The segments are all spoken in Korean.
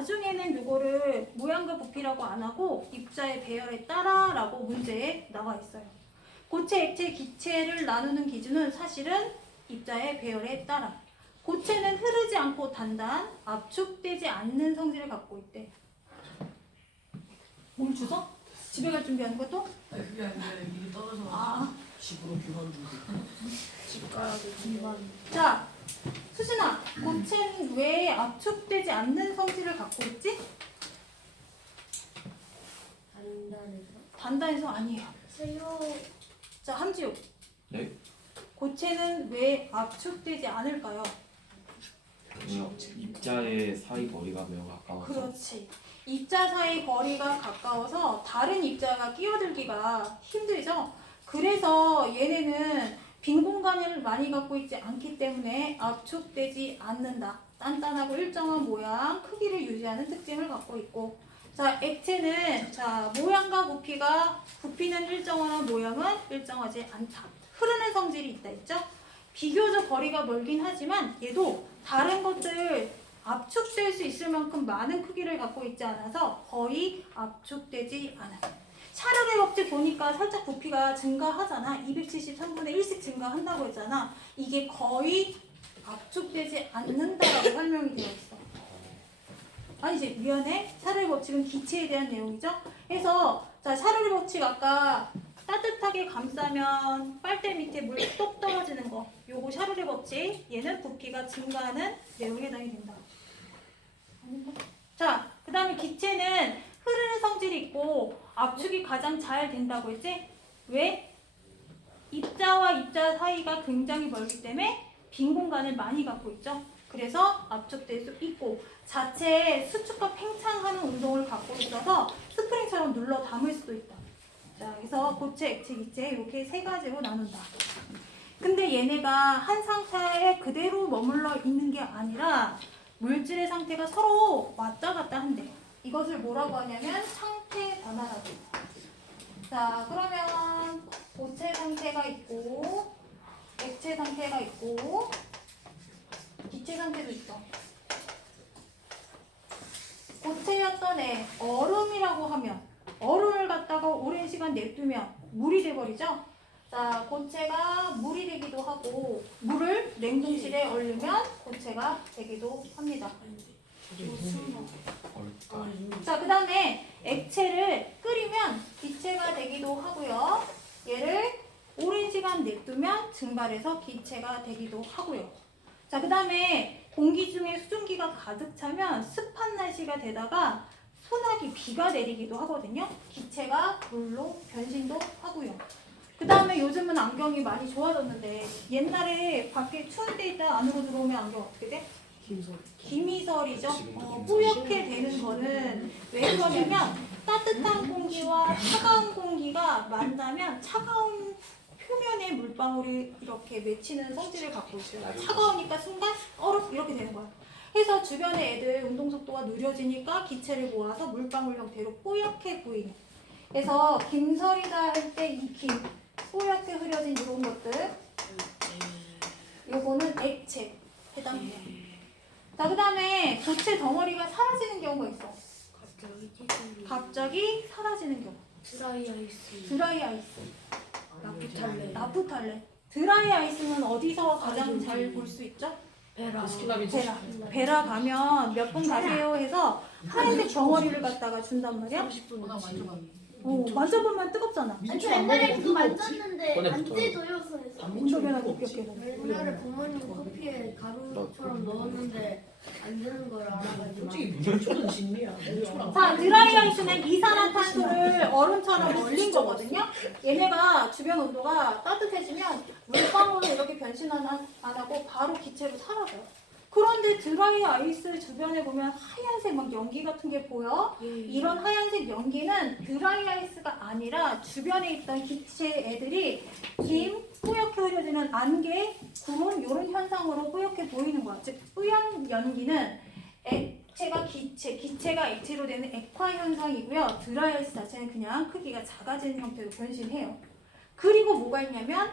나중에는 이거를 모양과 부피라고 안 하고 입자의 배열에 따라라고 문제에 나와 있어요. 고체, 액체, 기체를 나누는 기준은 사실은 입자의 배열에 따라. 고체는 흐르지 않고 단단, 압축되지 않는 성질을 갖고 있대. 뭘 주소? 집에 갈 준비하는 것도? 아니 그게 아니라 미리 떨어져. 아. 집으로 교환 준비. 집 가야 돼. 교환. 자, 수진아, 고체는 왜 압축되지 않는 성질을 갖고 있지? 단단해서. 단단해서 아니에요. 세요. 자, 함지우. 네? 고체는 왜 압축되지 않을까요? 입자의 사이 거리가 매우 가까워서. 그렇지. 입자 사이 거리가 가까워서 다른 입자가 끼어들기가 힘들죠. 그래서 얘네는 빈 공간을 많이 갖고 있지 않기 때문에 압축되지 않는다. 단단하고 일정한 모양, 크기를 유지하는 특징을 갖고 있고, 자, 액체는 자 모양과 부피는 일정하나 모양은 일정하지 않다. 흐르는 성질이 있다 했죠. 비교적 거리가 멀긴 하지만 얘도 다른 것들 압축될 수 있을 만큼 많은 크기를 갖고 있지 않아서 거의 압축되지 않아요. 샤르의 법칙 보니까 살짝 부피가 증가하잖아. 273분의 1씩 증가한다고 했잖아. 이게 거의 압축되지 않는다라고 설명이 되어 있어. 아니지, 미안해. 샤르의 법칙은 기체에 대한 내용이죠. 그래서 자, 샤르의 법칙 아까 따뜻하게 감싸면 빨대 밑에 물 똑 떨어지는 거. 요거 샤르의 법칙. 얘는 부피가 증가하는 내용에 해당이 된다. 자, 그 다음에 기체는 흐르는 성질이 있고 압축이 가장 잘 된다고 했지? 왜? 입자와 입자 사이가 굉장히 멀기 때문에 빈 공간을 많이 갖고 있죠. 그래서 압축될 수 있고 자체에 수축과 팽창하는 운동을 갖고 있어서 스프링처럼 눌러 담을 수도 있다. 자, 그래서 고체, 액체, 기체 이렇게 세 가지로 나눈다. 근데 얘네가 한 상태에 그대로 머물러 있는 게 아니라 물질의 상태가 서로 왔다 갔다 한대. 이것을 뭐라고 하냐면 상태 변화라고. 자, 그러면 고체 상태가 있고 액체 상태가 있고 기체 상태도 있어. 고체였던 애 얼음이라고 하면 얼음을 갖다가 오랜 시간 냅두면 물이 돼버리죠. 자, 고체가 물이 되기도 하고 물을 냉동실에 얼리면 고체가 되기도 합니다. 자, 그 다음에 액체를 끓이면 기체가 되기도 하고요. 얘를 오랜 시간 냅두면 증발해서 기체가 되기도 하고요. 자, 그 다음에 공기 중에 수증기가 가득 차면 습한 날씨가 되다가 소나기, 비가 내리기도 하거든요. 기체가 물로 변신도 하고요. 그 다음에 요즘은 안경이 많이 좋아졌는데 옛날에 밖에 추운 데 있다 안으로 들어오면 안경 어떻게 돼? 기미설이죠. 뿌옇게 되는 거는 왜 그러냐면 따뜻한 공기와 차가운 공기가 만나면 차가운 표면에 물방울이 이렇게 맺히는 성질을 갖고 있어요. 차가우니까 순간 얼음 이렇게 되는 거야. 그래서 주변의 애들 운동 속도가 느려지니까 기체를 모아서 물방울 형태로 뿌옇게 보이는. 그래서 김설이다 할 때 이 김, 뿌옇게 흐려진 이런 것들, 요거는 액체 해당돼요. 자, 그 다음에 고체 덩어리가 사라지는 경우가 있어. 갑자기 사라지는 경우. 드라이 아이스. 드라이 아이스. 나프탈렌. 나프탈렌. 드라이 아이스는 어디서 가장 잘 볼 수 있죠? 베라. 베라 가면 몇 분 가세요 해서 하얀색 덩어리를 갖다가 준단 말이야. 30분 만져보면 뜨겁잖아. 아니, 저 옛날에 그거 만졌는데 안 떼져요, 손에서. 온도변하고 급격해서. 옛날에 부모님 커피에 가루처럼 넣었는데 안 되는 걸 알아가지고 솔직히 물초는 진리야. 물초랑. 자, 드라이 아이스는 이산화탄소를 얼음처럼 얼린 거거든요. 얘네가 주변 온도가 따뜻해지면 물방울로 이렇게 변신 안 하고 바로 기체로 사라져요. 그런데 드라이 아이스 주변에 보면 하얀색 막 연기 같은 게 보여. 이런 하얀색 연기는 드라이 아이스가 아니라 주변에 있던 기체 애들이 김, 뿌옇게 흐려지는 안개, 구름 이런 현상으로 뿌옇게 보이는 거야. 즉 뿌연 연기는 액체가 기체가 액체로 되는 액화 현상이고요. 드라이 아이스 자체는 그냥 크기가 작아지는 형태로 변신해요. 그리고 뭐가 있냐면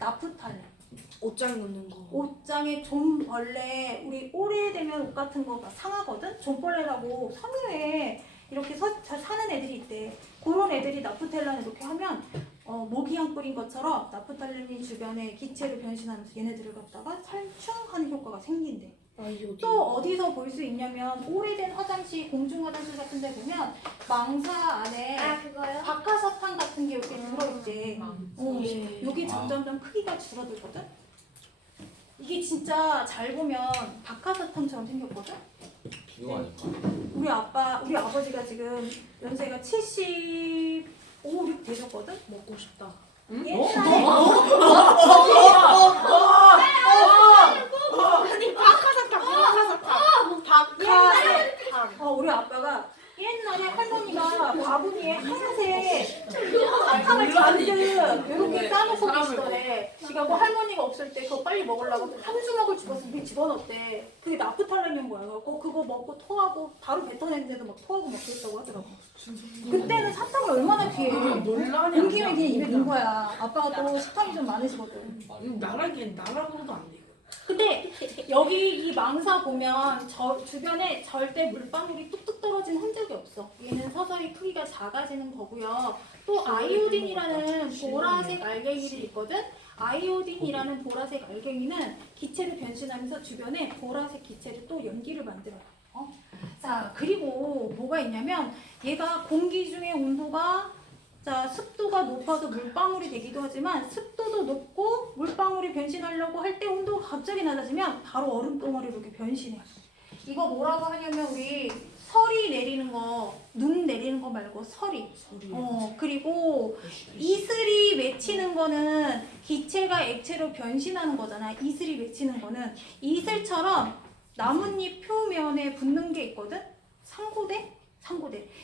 나프탈렌. 옷장 놓는 거. 옷장에 좀벌레, 우리 오래되면 옷 같은 거 막 상하거든? 좀벌레라고 섬유에 이렇게 사는 애들이 있대. 그런 애들이 나프텔란 이렇게 하면 모기향 뿌린 것처럼 나프탈렌이 주변에 기체를 변신하면서 얘네들을 갖다가 살충하는 효과가 생긴대. 아이오딘. 또 어디서 볼 수 있냐면 오래된 화장실, 공중 화장실 같은 데 보면 망사 안에 아 그거요? 박하사탕 같은 게 이렇게 들어있대. 예. 여기 점점점 크기가 줄어들거든? 이게 진짜 잘 보면 박하사탕처럼 생겼거든? 비누 아닌가? 우리 아버지가 지금 연세가 75, 6 되셨거든? 먹고 싶다. 옛날에 아니 박하사탕. 우리 아빠가 옛날에 할머니가 바구니에 하얀색 사탕을 잔뜩 이렇게 싸놓고 계시더래. 지가 뭐 할머니가 없을 때 그거 빨리 먹으려고 한 주먹을 집어서 입에 집어넣었대. 그게 나프탈렌인 거야. 그거 먹고 토하고 바로 뱉어냈는데도 막 토하고 막 그랬다고 하더라고. 그때는 사탕이 얼마나 귀해. 논란이 온 김에 그냥 입에 넣은 거야. 아빠가 또 식탐이 좀 많으시거든. 나라고도 안 돼. 근데 여기 이 망사 보면 주변에 절대 물방울이 뚝뚝 떨어진 흔적이 없어. 얘는 서서히 크기가 작아지는 거고요. 또 아이오딘이라는 보라색 알갱이들이 있거든. 아이오딘이라는 보라색 알갱이는 기체를 변신하면서 주변에 보라색 기체를 또 연기를 만들어요. 자, 그리고 뭐가 있냐면 얘가 공기 중의 온도가 습도가 높아서 물방울이 되기도 하지만 습도도 높고 물방울이 변신하려고 할 때 온도가 갑자기 낮아지면 바로 얼음덩어리로 이렇게 변신해. 이거 뭐라고 하냐면 우리 서리 내리는 거, 눈 내리는 거 말고 서리. 그리고 이슬이 맺히는 거는 기체가 액체로 변신하는 거잖아. 이슬이 맺히는 거는 이슬처럼 나뭇잎 표면에 붙는 게 있거든. 상고대.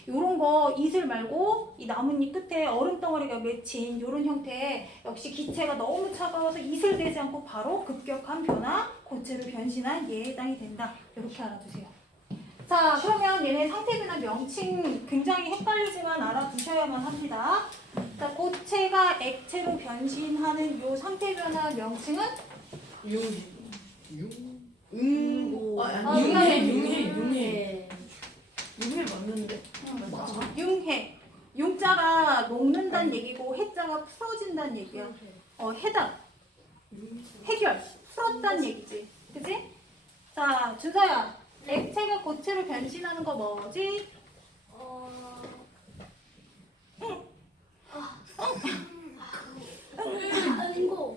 요런 거 이슬 말고 이 나뭇잎 끝에 얼음 덩어리가 맺힌 요런 형태의 역시 기체가 너무 차가워서 이슬되지 않고 바로 급격한 변화, 고체로 변신한 예에 해당이 된다. 이렇게 알아두세요. 자, 그러면 얘네 상태 변화 명칭 굉장히 헷갈리지만 알아두셔야만 합니다. 자, 고체가 액체로 변신하는 요 상태 변화 명칭은 융해 맞는데. 융해. 융자가 녹는다는 얘기고 해자가 풀어진다는 얘기야. 해답. 해결. 풀었다는 얘기지. 그치? 자, 주서야. 액체가 고체로 변신하는 거 뭐지? 아니고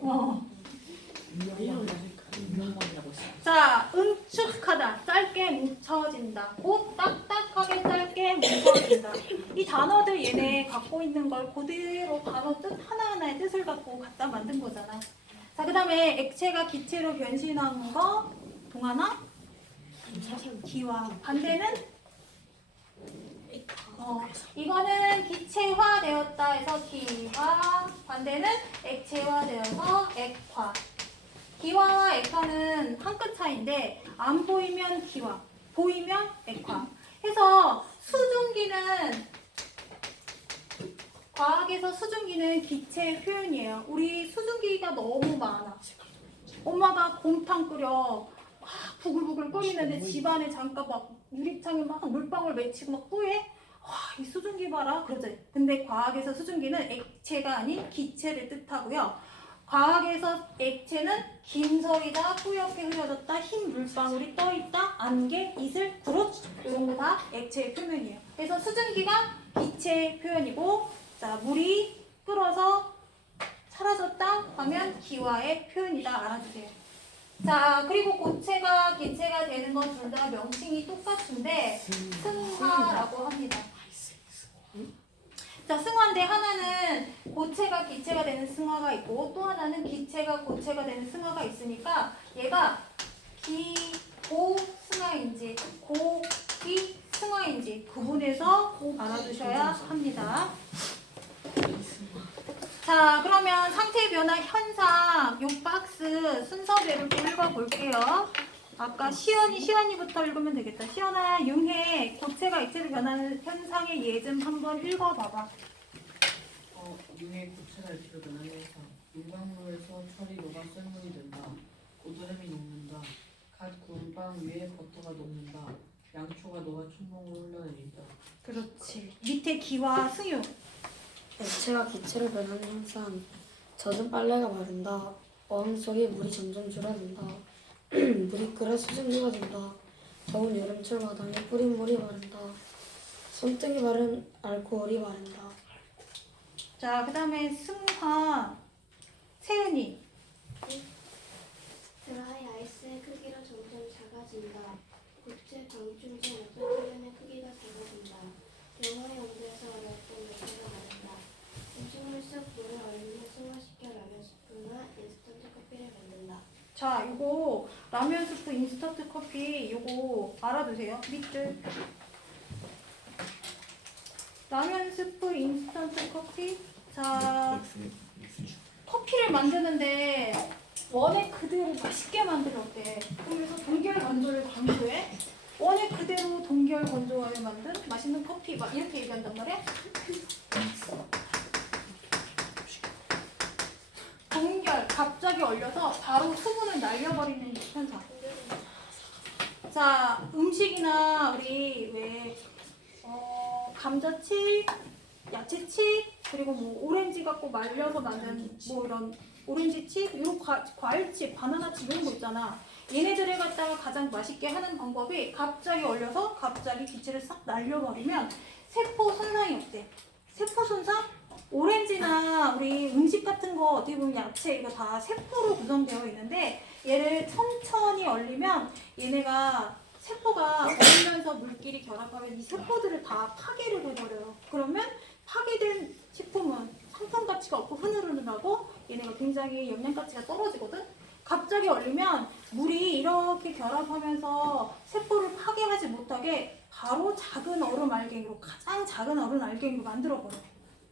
자, 응축하다. 짧게 뭉쳐진다. 곧 딱딱하게 짧게 뭉쳐진다. 이 단어들 얘네 갖고 있는 걸 그대로 단어 뜻 하나하나의 뜻을 갖고 갖다 만든 거잖아. 자, 그 다음에 액체가 기체로 변신하는 거 동하나? 기화. 반대는? 이거는 기체화되었다 해서 기화. 반대는 액체화되어서 액화. 기화와 액화는 한 끗 차이인데 안 보이면 기화, 보이면 액화. 해서 수증기는 과학에서 수증기는 기체 표현이에요. 우리 수증기가 너무 많아. 엄마가 곰탕 끓여 막 부글부글 끓이는데 집안에 잠깐 막 유리창에 막 물방울 맺히고 막 뿌예. 와, 이 수증기 봐라 그러지. 근데 과학에서 수증기는 액체가 아닌 기체를 뜻하고요. 과학에서 액체는 김설이다, 뿌옇게 흐려졌다, 흰 물방울이 떠있다, 안개, 이슬, 구름 이런 거 다 액체의 표면이에요. 그래서 수증기가 기체의 표현이고, 자, 물이 끓어서 사라졌다 하면 기화의 표현이다. 알아주세요. 자, 그리고 고체가 기체가 되는 건 둘 다 명칭이 똑같은데 승화라고 합니다. 자, 승화인데 하나는 고체가 기체가 되는 승화가 있고 또 하나는 기체가 고체가 되는 승화가 있으니까 얘가 기고승화인지 고기승화인지 구분해서 알아두셔야 합니다. 자, 그러면 상태 변화 현상 요 박스 순서대로 좀 읽어볼게요. 아까 시연이부터 읽으면 되겠다. 시연아, 융해 고체가 액체로 변하는 현상의 예 좀 한번 읽어봐봐. 융의 고체가 액체로 변하는 현상. 용광로에서 철이 녹아 썰물이 된다. 고드름이 녹는다. 갓 구운 빵 위에 버터가 녹는다. 양초가 녹아 춘봉으로 흘러내린다. 그렇지. 밑에 기와 승유. 액체가 기체로 변하는 현상. 젖은 빨래가 마른다. 어항 속에 물이 점점 줄어든다. 물이 끓어 수증기가 된다. 더운 여름철 마당에 뿌린 물이 마른다. 손등에 바른 알코올이 마른다. 자, 그 다음에 승화. 세은이. 드라이 아이스의 크기가 점점 작아진다. 국제 방충 중 어떤 소련의 크기가 작아진다. 영하의 온도에서 어렸던 열쇠가 마른다. 음식물 속 물을 얼리면 승화시켜 라면 스프나 인스턴트 커피를 만든다. 자, 요거 라면 스프 인스턴트 커피 요거 알아두세요. 밑줄. 라면 스프 인스턴트 커피. 자, 육수. 커피를 만드는데 원액 그대로 맛있게 만들어 대. 그래서 동결 건조를 강조해. 원액 그대로 동결 건조하여 만든 맛있는 커피 막 이렇게 얘기한단 말이야. 동결 갑자기 얼려서 바로 수분을 날려버리는 현상. 자, 음식이나 우리 왜 감자칩, 야채칩, 그리고 뭐 오렌지 갖고 말려서 만든 뭐 이런 오렌지칩, 이런 과일칩, 바나나칩 이런 거 있잖아. 얘네들을 갖다가 가장 맛있게 하는 방법이 갑자기 얼려서 갑자기 기체를 싹 날려버리면 세포 손상이 없대. 세포 손상? 오렌지나 우리 음식 같은 거 어떻게 보면 야채 이거 다 세포로 구성되어 있는데 얘를 천천히 얼리면 얘네가 세포가 얼면서 물끼리 결합하면 이 세포들을 다 파괴를 해버려요. 그러면 파괴된 식품은 상품 가치가 없고 흐느흐느하고 얘네가 굉장히 영양 가치가 떨어지거든. 갑자기 얼리면 물이 이렇게 결합하면서 세포를 파괴하지 못하게 바로 작은 얼음 알갱이로 가장 작은 얼음 알갱이로 만들어버려.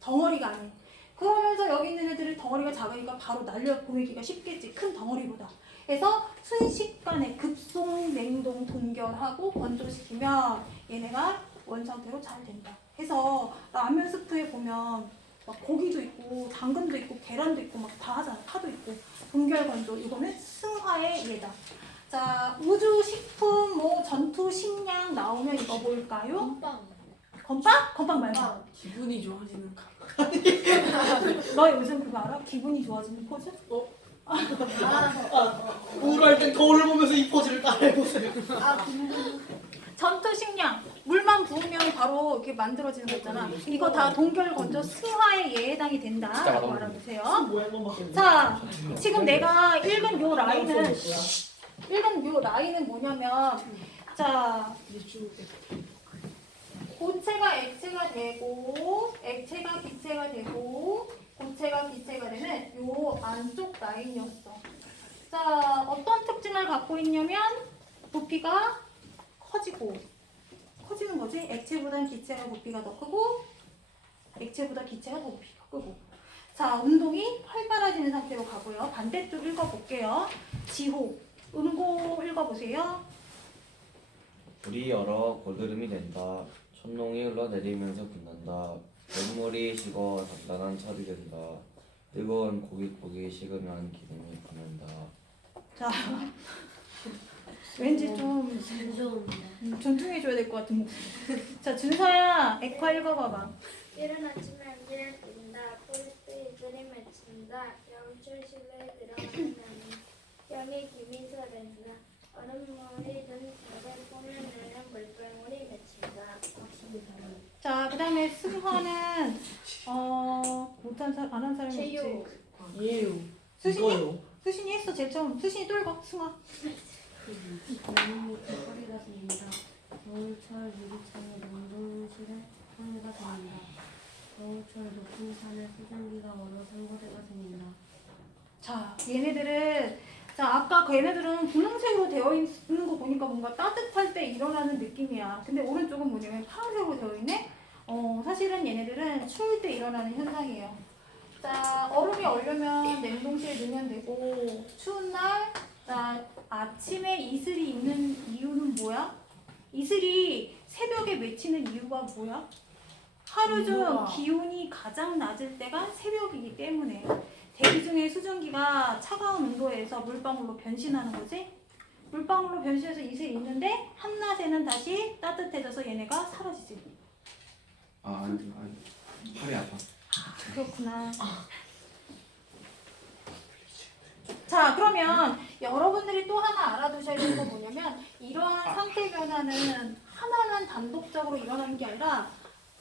덩어리가 아닌. 그러면서 여기 있는 애들이 덩어리가 작으니까 바로 날려 보내기가 쉽겠지. 큰 덩어리보다. 그래서 순식간에 급속 냉동 동결하고 건조시키면 얘네가 원상태로 잘 된다. 해서 라면 스프에 보면 막 고기도 있고 당근도 있고 계란도 있고 막 다 하잖아. 파도 있고 동결 건조. 이거는 승화의 예다. 자, 우주 식품 뭐 전투 식량 나오면 이거 뭘까요? 건빵. 건빵? 건빵 말고. 기분이 좋아지는 너 요즘 그거 알아? 기분이 좋아지는 포즈? 우울할 땐 거울을 보면서 이 포즈를 따라해보세요. 전투 식량 물만 부으면 바로 이렇게 만들어지는 거 있잖아. 이거 다 동결 건조 승화의 예에 해당이 된다라고 알아두세요. 자, 지금 내가 읽은 요 라인은 뭐냐면, 자, 고체가 액체가 되고, 액체가 기체가 되고, 고체가 기체가 되는 요 안쪽 라인이었어. 자, 어떤 특징을 갖고 있냐면 부피가 커지는 거지. 액체보다는 기체가 부피가 더 크고, 액체보다 기체가 더 부피가 크고. 자, 운동이 활발해지는 상태로 가고요. 반대쪽 읽어볼게요. 지호, 음고 읽어보세요. 불이 열어 고드름이 된다. 촛농이 흘러내리면서 빛난다. 맹물이 식어 단단한 철이 된다. 뜨거운 고깃국이 식으면 기름이 변한다. 자, 왠지 좀 존중해줘야 될 것 같은 목소리. 자, 준서야, 액화 읽어봐봐. 이른 아침에 안개를 낀다. 포리스 이들이 맺힌다. 여름철 실내에 들어가는 양이 김이 서른다. 얼음물이 든 벽을 뽀면내는 물방울이 맺힌다. 자, 그 다음에 승화는 못한 사람, 안 한 사람이 제요. 없지. 예요. 수신이? 이거요. 수신이 했어, 제일 처음. 수신이 또 읽어, 승화. 여름이 털거리가 생긴다. 겨울철 유리창에 냉동실에 통해가 생긴다. 겨울철 높은 산에 수증기가 얼어 산고대가 생긴다. 자, 얘네들은, 자, 아까 그 얘네들은 분홍색으로 되어 있는 거 보니까 뭔가 따뜻할 때 일어나는 느낌이야. 근데 오른쪽은 뭐냐면 파란색으로 되어 있네? 사실은 얘네들은 추울 때 일어나는 현상이에요. 자, 얼음이 얼려면 냉동실에 넣으면 되고, 추운 날, 자, 아침에 이슬이 있는 이유는 뭐야? 이슬이 새벽에 맺히는 이유가 뭐야? 하루 중 기온이 가장 낮을 때가 새벽이기 때문에. 대기 중에 수증기가 차가운 온도에서 물방울로 변신하는 거지. 물방울로 변신해서 이슬이 있는데 한낮에는 다시 따뜻해져서 얘네가 사라지지. 아니 팔이 아파. 그렇구나. 자, 그러면 여러분들이 또 하나 알아두셔야 되는 건 뭐냐면 이러한 상태 변화는 하나만 단독적으로 일어나는 게 아니라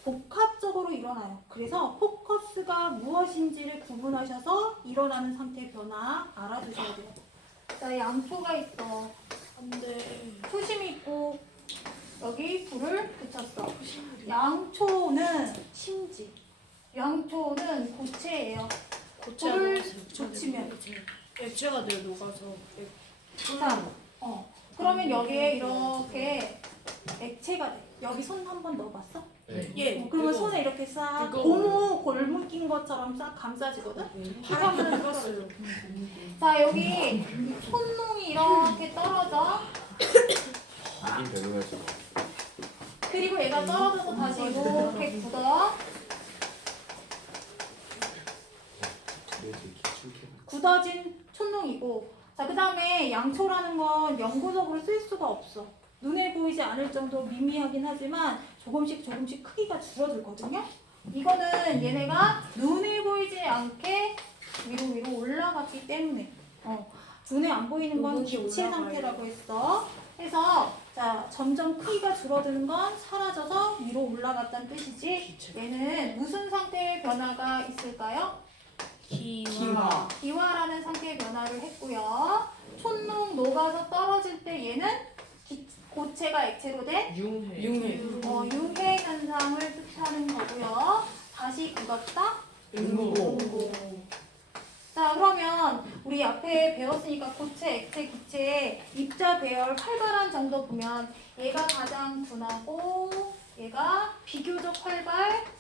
복합적으로 일어나요. 그래서 포커스가 무엇인지를 구분하셔서 일어나는 상태 변화 알아두셔야 돼요. 자, 양초가 있어. 안돼. 초심이 있고 여기 불을 붙였어. 양초는 심지. 양초는 고체예요. 고체가 불을 녹아서 붙이면. 액체가 돼 녹아서. 자, 그러면 여기에 이렇게 액체가 돼. 여기 손 한번 넣어봤어? 예. 그러면 손에 이렇게 싹 뜨거워요. 고무 골무 낀 것처럼 싹 감싸지거든? 파란불 녹았어요. 자, 여기 이 손농이 이렇게 떨어져. 이긴 별로야죠. 그리고 얘가 떨어져서 다시 이렇게 굳어. 굳어진 촌농이고. 자, 그 다음에 양초라는 건 영구적으로 쓸 수가 없어. 눈에 보이지 않을 정도로 미미하긴 하지만 조금씩 크기가 줄어들거든요. 이거는 얘네가 눈에 보이지 않게 위로 올라갔기 때문에 눈에 안 보이는 건 눈이 기체 올라가요. 상태라고 했어. 그래서 자, 점점 크기가 줄어드는 건 사라져서 위로 올라갔다는 뜻이지. 얘는 무슨 상태의 변화가 있을까요? 기화. 기화라는 상태의 변화를 했고요. 촌농 녹아서 떨어질 때 얘는 고체가 액체로 된 융해. 융해 현상을 뜻하는 거고요. 다시 굳었다. 응고. 자, 그러면 우리 앞에 배웠으니까 고체, 액체, 기체, 입자, 배열, 활발한 정도 보면 얘가 가장 둔하고 얘가 비교적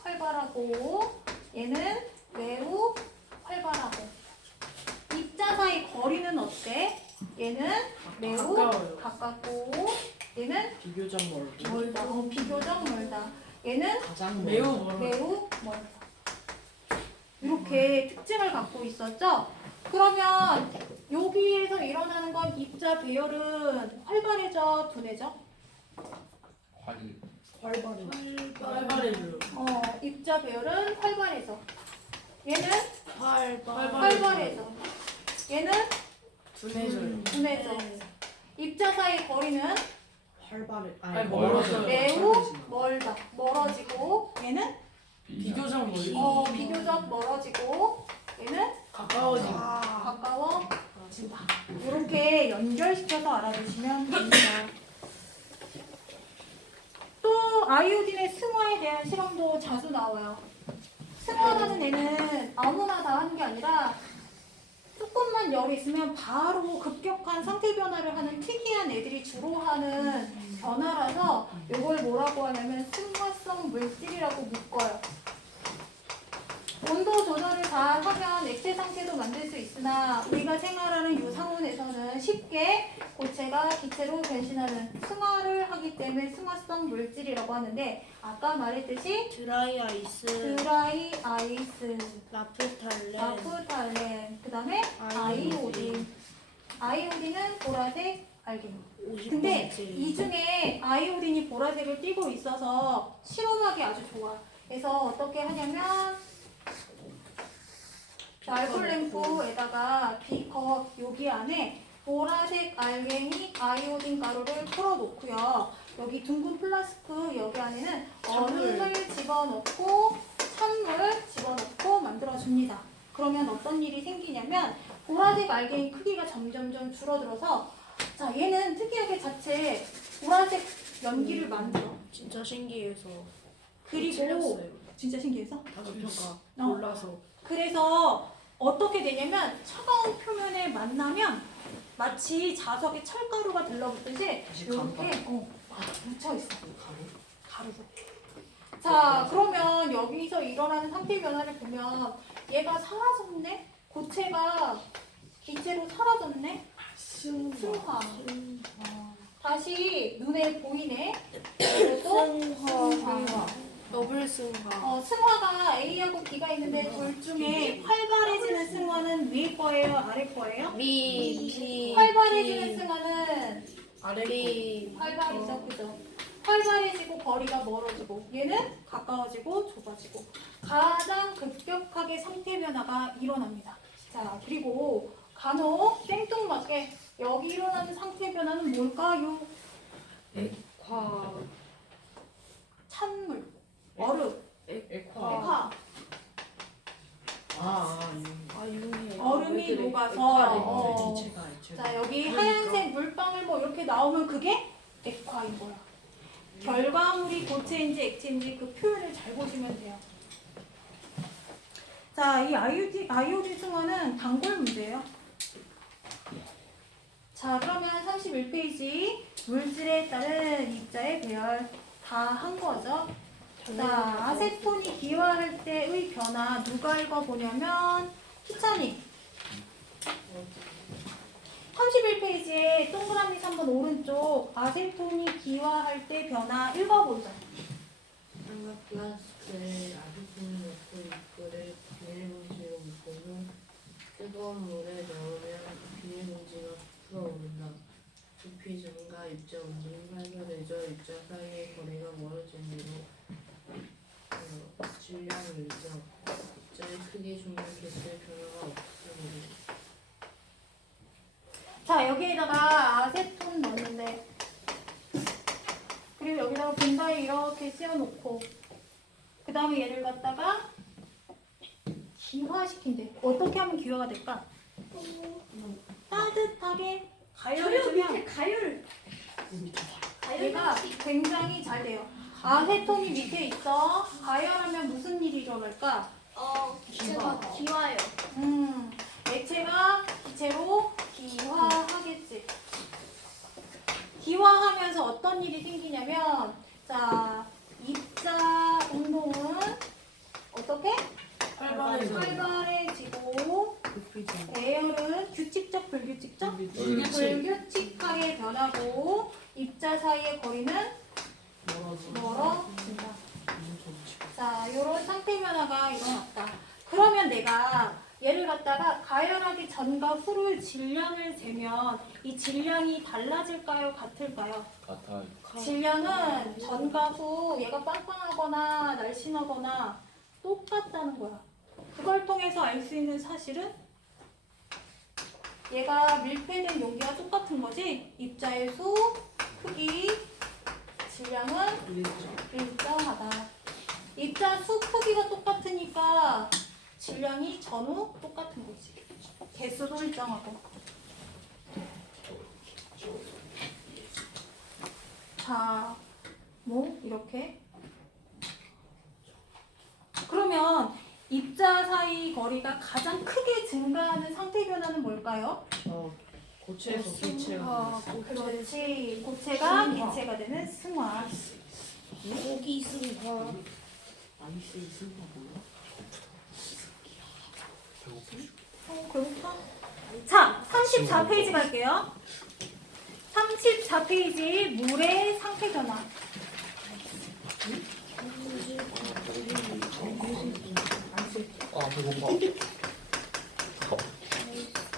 활발하고 얘는 매우 활발하고. 입자 사이 거리는 어때? 얘는 매우 가까워요. 가깝고 얘는 비교적 멀다. 멀다. 비교적 멀다. 얘는 가장 매우 멀어. 매우 멀다. 이렇게 특징을 갖고 있었죠? 그러면 여기에서 일어나는 건 입자 배열은 활발해져, 둔해져? 활발해져요. 입자 배열은 활발해져. 얘는 활발해져요. 활발해져. 얘는 둔해져요. 둔해져. 입자 사이 거리는 활발해. 아니, 멀어져요. 매우 멀다. 멀어지고 얘는 비교적 멀리. 비교적 멀어지고 얘는 가까워지. 가까워진다. 이렇게 연결시켜서 알아두시면 됩니다. 또 아이오딘의 승화에 대한 실험도 자주 나와요. 승화라는 애는 아무나 다 하는 게 아니라 조금만 열이 있으면 바로 급격한 상태 변화를 하는 특이한 애들이 주로 하는 변화라서 이걸 뭐라고 하냐면 승화성 물질이라고 묶어요. 온도 조절을 잘 하면 액체 상태도 만들 수 있으나 우리가 생활하는 이 상온에서는 쉽게 고체가 기체로 변신하는 승화를 하기 때문에 승화성 물질이라고 하는데 아까 말했듯이 드라이 아이스. 드라이 아이스, 라프탈렌. 나프탈렌, 그 다음에 아이오딘. 아이오딘은 보라색 알갱이. 50%. 근데 이 중에 아이오딘이 보라색을 띠고 있어서 실험하기 아주 좋아. 그래서 어떻게 하냐면 알콜램프에다가 비커 여기 안에 보라색 알갱이 아이오딘 가루를 풀어놓고요. 여기 둥근 플라스크 여기 안에는 얼음을 집어넣고 찬물 집어넣고 만들어줍니다. 그러면 어떤 일이 생기냐면 보라색 알갱이 크기가 점점점 줄어들어서 자 얘는 특이하게 자체 보라색 연기를 만들어. 진짜 신기해서. 그리고 틀렸어요. 진짜 신기해서? 다섯 평가 몰라서. 그래서 어떻게 되냐면 차가운 표면에 만나면 마치 자석에 철가루가 들러붙듯이 이렇게 묻혀있어. 가루로. 자, 그러면 여기서 일어나는 상태 변화를 보면 얘가 사라졌네? 고체가 기체로 사라졌네? 승화. 다시 눈에 보이네? 이것도 승화. 더블 승화. 승화가 A하고 B가 있는데 둘 중에 활발해지는 승화는 위에 거예요? 아래 거예요? B. 활발해지는 승화는 아래 B. 활발이죠, 그죠? 활발해지고 거리가 멀어지고 얘는 가까워지고 좁아지고 가장 급격하게 상태 변화가 일어납니다. 자, 그리고 간혹 생뚱맞게 여기 일어나는 상태 변화는 뭘까요? 액화. 찬물, 얼음, 액화. 액화, 융해. 얼음이 녹아서 자, 여기 하얀색 물방울 뭐 이렇게 나오면 그게 액화인 거야. 결과물이 고체인지 액체인지 그 표현을 잘 보시면 돼요. 자, 이 아이오딘 승화는 단골 문제예요. 자, 그러면 31페이지 물질에 따른 입자의 배열 다 한 거죠. 자, 아세톤이 기화할 때의 변화 누가 읽어보냐면 희찬이. 31페이지에 동그라미 3번 오른쪽 아세톤이 기화할 때 변화 읽어보자. 삼각 플라스크에 아세톤을 넣고 이거를 비닐봉지로 묶어서 뜨거운 물에 넣으면 비닐봉지가 부풀어오른다. 부피 증가, 입자 운동이 활발해져 입자 사이의 거리가 멀어진 뒤로 질량을 잃죠. 입자의 크기, 종류, 개수의 변화가 없습니다. 자, 여기에다가 아세톤 넣는데 그리고 여기다가 분다에 이렇게 씌워놓고 그 다음에 얘를 갖다가 기화시킨대. 어떻게 하면 기화가 될까? 따뜻하게 가열해주면 얘가 굉장히 잘 돼요. 아세톤이 밑에 있어. 가열하면 무슨 일이 일어날까? 기와요. 액체가 기체로 기화하겠지. 기화하면서 어떤 일이 생기냐면, 자, 입자 운동은 어떻게? 활발해지고, 배열은 규칙적, 불규칙적? 불규칙하게 변하고, 입자 사이의 거리는 멀어진다. 자, 이런 상태 변화가 일어났다. 그러면 내가 얘를 갖다가 가열하기 전과 후를 질량을 재면 이 질량이 달라질까요? 같을까요? 같아요. 질량은 전과 후 얘가 빵빵하거나 날씬하거나 똑같다는 거야. 그걸 통해서 알 수 있는 사실은 얘가 밀폐된 용기와 똑같은 거지. 입자의 수, 크기, 질량은 일정하다. 입자 수 크기가 똑같으니까 질량이 전후 똑같은 거지. 개수도 일정하고. 자, 뭐 이렇게. 그러면 입자 사이 거리가 가장 크게 증가하는 상태 변화는 뭘까요? 고체에서 기체가 그렇지. 고체가 기체가 되는 승화. 고기 승화. 배고파? 자, 34페이지 갈게요. 34페이지 물의 상태 변화. 아 배고파.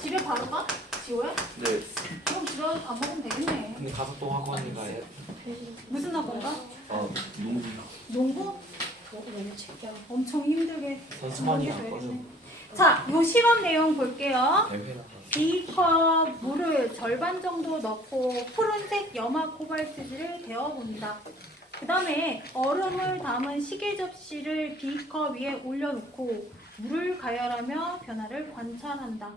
집에 바로 가? 지호야? 네. 그럼 집에 가서 밥 먹으면 되겠네. 근데 가서 또 학원인가 해요? 무슨 학원가? 농구. 농구? 너무 챙겨. 엄청 힘들게 선수만이 먹여줘야겠네. 왔거든. 자, 요 실험 내용 볼게요. 대회나. B컵 물을 절반 정도 넣고 푸른색 염화 코발트질을 데워본다. 그 다음에 얼음을 담은 시계 접시를 B컵 위에 올려놓고 물을 가열하며 변화를 관찰한다.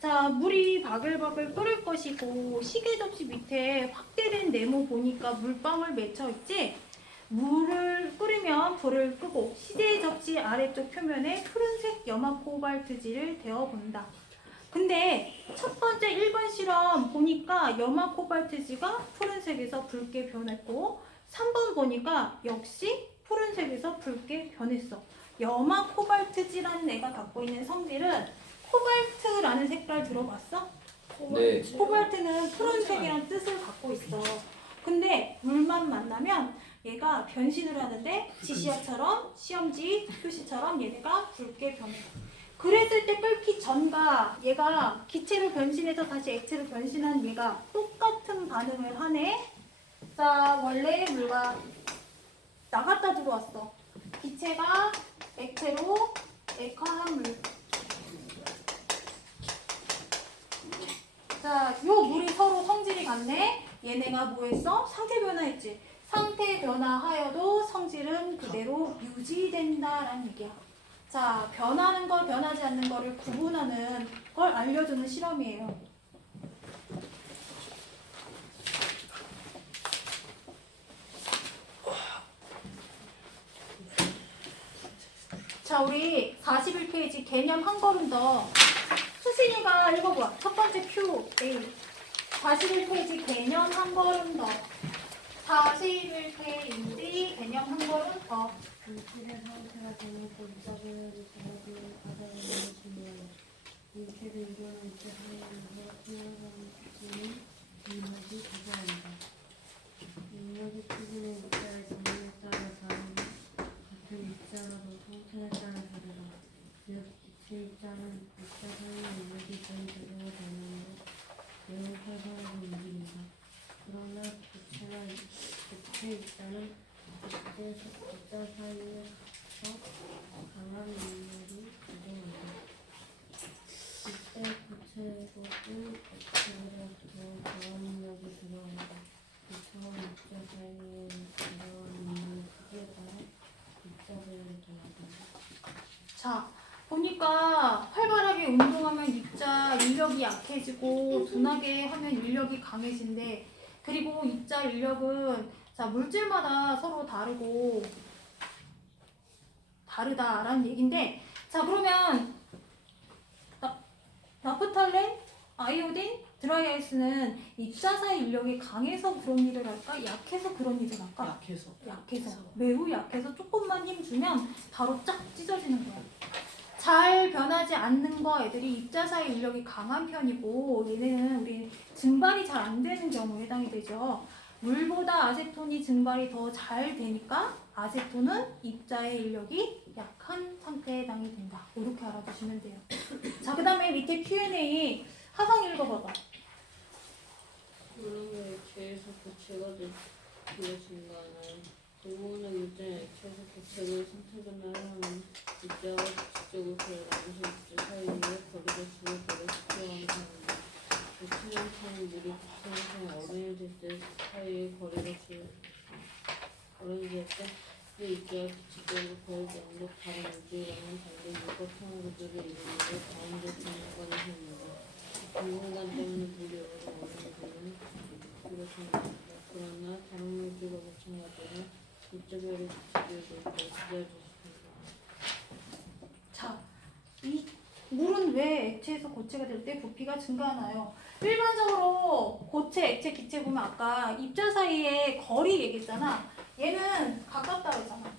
자, 물이 바글바글 끓을 것이고 시계 접시 밑에 확대된 네모 보니까 물방울 맺혀 있지? 물을 끓이면 불을 끄고 시계 접시 아래쪽 표면에 푸른색 염화 코발트질을 데워본다. 근데 첫 번째 1번 실험 보니까 염화 코발트지가 푸른색에서 붉게 변했고 3번 보니까 역시 푸른색에서 붉게 변했어. 염화 코발트지라는 애가 갖고 있는 성질은 코발트라는 색깔 들어봤어? 네. 코발트는 푸른색이란 뜻을 갖고 있어. 근데 물만 만나면 얘가 변신을 하는데 지시야처럼 시험지 표시처럼 얘네가 굵게 변해. 그랬을 때 끓기 전과 얘가 기체로 변신해서 다시 액체로 변신한 얘가 똑같은 반응을 하네. 자, 원래 물과 나갔다 들어왔어. 기체가 액체로 액화한 물. 자, 요 물이 서로 성질이 같네. 얘네가 뭐 했어? 상태 변화했지. 상태 변화하여도 성질은 그대로 유지된다라는 얘기야. 자, 변하는 걸 변하지 않는 거를 구분하는 걸 알려주는 실험이에요. 자, 우리 41페이지 개념 한 걸음 더. 수진이가 읽어봐. 첫 번째 큐 A. 41페이지 개념 한 걸음 더. 41페이지 개념 한 걸음 더. 물질의 상태가 정해져 입자배열이 달라지는 과정을 질문하여 물질의 이론은 입자 사이에서 피어나는 능력이 가져간다. 능력이 표준의 입자의 정의에 따라 다르며 같은 입자라도 상태에 따라 다르다. 즉 기체 입자는 입자 사이의 능력이 거의 제로가 되는데 매우 활발하게 움직인다. 그러나 기체나 기체 입자는 입자 사이에서 강한 능력이 발생한다. 이때 고체로는 액체보다 더 강한 능력이 들어간다. 이처럼 입자 사이에 들어간 능력의 크기에 따라 입자 배열이 달라진다. 자, 보니까 활발하게 운동하면 입자 인력이 약해지고 둔하게 하면 인력이 강해진대. 그리고 입자 인력은 자, 물질마다 서로 다르고 다르다라는 얘긴데, 자, 그러면 나프탈렌, 아이오딘, 드라이아이스는 입자 사이 인력이 강해서 그런 일을 할까? 약해서 그런 일을 할까? 약해서. 약해서, 매우 약해서 조금만 힘 주면 바로 쫙 찢어지는 거야. 잘 변하지 않는 거 애들이 입자 사이 인력이 강한 편이고, 얘네는 우리 증발이 잘 안 되는 경우에 해당이 되죠. 물보다 아세톤이 증발이 더 잘 되니까 아세톤은 입자의 인력이 약한 상태에 해당이 된다. 이렇게 알아두시면 돼요. 자, 그 다음에 밑에 Q&A 하성 읽어봐봐. 물론의 액체에서 고체가 되어진다는 고온의 물질은 액체에서 고체로 상태 변화하는 입자와 직접적으로 결합해서 입자 사이의 거리가 줄어들어 필요한 상황입니다. 고체는 타는 물이 고체에서 어른이 될 때 사이의 거리가 어른이 될 때 그 입자와 직접적으로 거리되는 다른 물질과는 달리 물과 평행 구조를 이루는데 가운데 빈 공간이 생깁니다. 빈 공간 때문에 물이 여러 어른이 되는 그렇습니다. 그러나 다른 물질과 마찬가지로 입자별이 지지되어 기다려주십니다. 자, 이 물은 왜 액체에서 고체가 될 때 부피가 증가하나요? 일반적으로 고체, 액체, 기체 보면 아까 입자 사이의 거리 얘기했잖아. 얘는 가깝다 그랬잖아.